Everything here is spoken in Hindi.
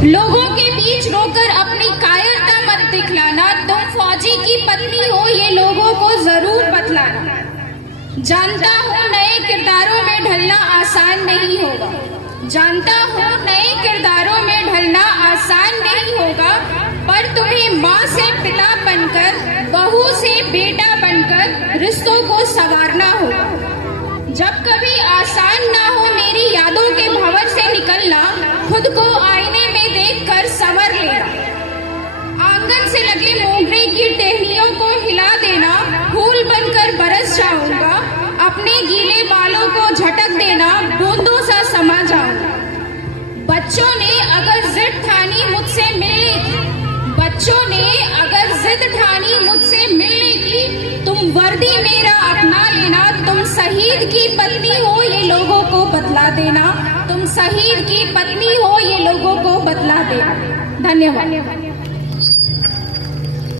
लोगों के बीच रोकर अपनी कायरता मत दिखलाना, तुम फौजी की पत्नी हो ये लोगों को जरूर बतलाना। जानता हूँ नए किरदारों में ढलना आसान नहीं होगा, जानता हूँ नए किरदारों में ढलना आसान नहीं होगा, पर तुम्हें माँ से पिता बनकर, बहू से बेटा बनकर रिश्तों को संवारना होगा। जब कभी आसान ना हो मेरी यादों के भंवर से निकलना, खुद को आईने में देखकर संवर लेना। आंगन से लगे मोगरे की टहनियों को हिला देना, फूल बनकर बरस जाऊंगा, अपने गीले बालों को झटक देना, बूंदों सा समा जाऊंगा। बच्चों ने अगर जिद ठानी मुझसे मिलने की, बच्चों ने अगर जिद ठानी मुझसे मिलने की, तुम वर्दी मेरा अपना लेना, तुम शहीद की पत्नी हो ये लोगों को बतला देना, तुम शहीद की पत्नी हो ये लोगों को बतला देना। धन्यवाद।